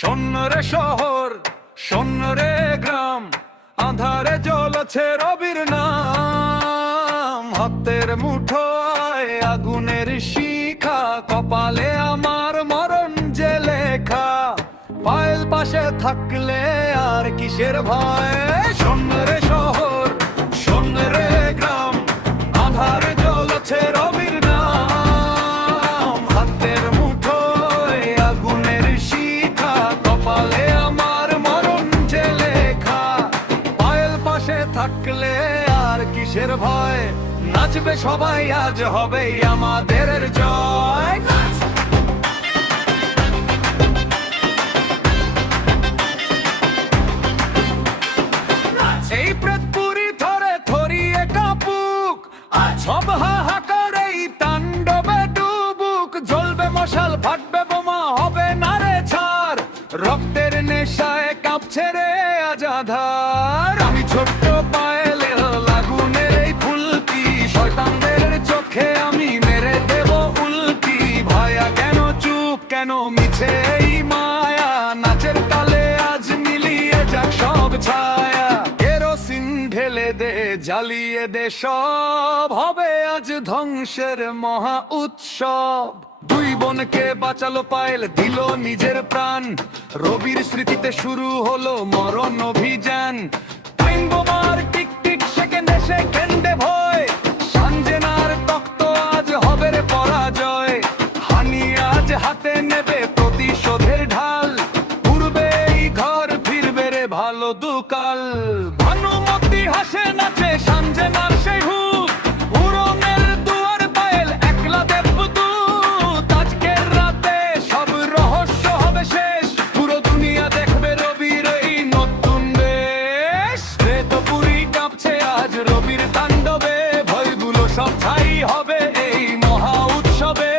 শূন্য রে শহর, শূন্য রে গ্রাম, আধারে জ্বলছে রবির নাম। হাতের মুঠোয় আগুনের শিখা, কপালে আমার মরণ যে লেখা। পায়েল পাশে থাকলে আর কিসের ভয়। শূন্য রে শহর, শূন্য রে গ্রাম, আধারে জ্বলছে রবির নাম। হাতের মুঠোয় আগুনের শিখা, কপালে আমার মরণ যে লেখা। পায়েল পাশে থাকলে আর কিসের ভয়। নাচবে সবাই, আজ হবে আমাদের জয়। এই প্রেতপুরি ধরে থরিয়ে কাপুক, সব হাহাকার এই তাণ্ডবে ডুবুক। জ্বলবে মশাল, ফাটবে বোমা, হবে না রে ছাড়। রক্তের নেশায় কাঁপছে রে আজ আধার। আমি ছোট্ট পায়েল, লাগুনের এই ফুলকি, শয়তানদের চোখে আমি মেরে দেব উল্কি। ভায়া কেন চুপ, কেন মিছে এই মায়া। নাচের তালে আজ মিলিয়ে যাক সব ছায়া। কেরোসিন ঢেলে দে, জ্বালিয়ে দে সব, হবে আজ ধ্বংসের মহা উৎসব। দুই বোনকে বাঁচালো পায়েল, দিল নিজের প্রাণ। রবির স্মৃতিতে শুরু হলো মরণ অভিযান। টাইম বোমার টিক টিক সেকেন্ডে সেকেন্ডে ভয়। সাঞ্জেনার তক্ত আজ হবে রে পরাজয়। হানি আজ হাতে নেবে প্রতিশোধের ঢাল। পূর্বে এই ঘর ফিরবে রে ভালো দুকাল। ভানুমতি হাসে নাচে সাঞ্জেনার সেই হুক। উড়নের দুয়ার পায়েল, একলা দেবদূত। আজকের রাতে সব রহস্য হবে শেষ। পুরো দুনিয়া দেখবে রবির এই নতুন বেশ। প্রেতপুরি কাঁপছে আজ রবির তাণ্ডবে। ভয়গুলো সব ছাই হবে এই মহা উৎসবে।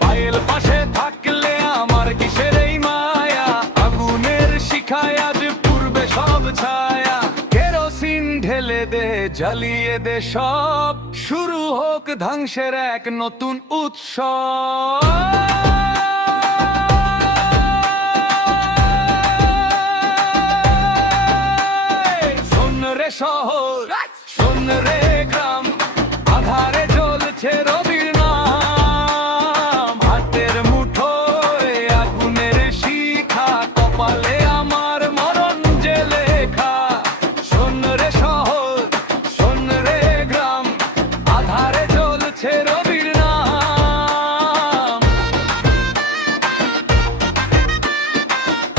পায়েল পাশে থাকলে আমার কিসের এই মায়া। আগুনের শিখায় আজ পূর্বে সব ছায়া। কেরোসিন ঢেলে দে, জ্বালিয়ে দে সব, শুরু হোক ধ্বংসের এক নতুন উৎসব। শূন্য রে শহর, শূন্য রে গ্রাম, আধারে জ্বলছে রবির নাম। হাতের মুঠোয় আগুনের শিখা, কপালে আমার মরণ যে লেখা। শূন্য রে শহর, শূন্য রে গ্রাম, আধারে জ্বলছে রবির নাম।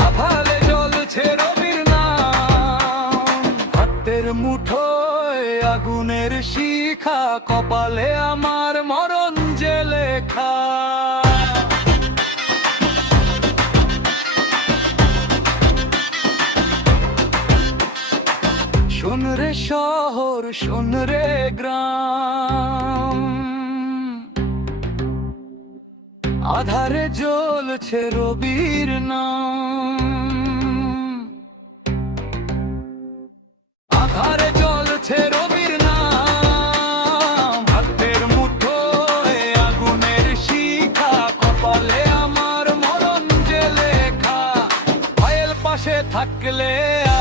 আধারে জ্বলছে রবির নাম। হাতের মুঠোয় আগুনের শিখা, কপালে আমার মরণ যে লেখা। শোন রে শহর, শোন রে গ্রাম, আধারে জ্বলছে রবির নাম। আধারে জ্বলছে রবির নাম। হাতের মুঠোয় আগুনের শিখা, কপালে আমার মরণ যে লেখা। পায়েল পাশে থাকলে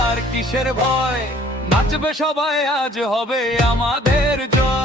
আর কিসের ভয়। নাচবে সবাই, আজ হবে আমাদের জয়।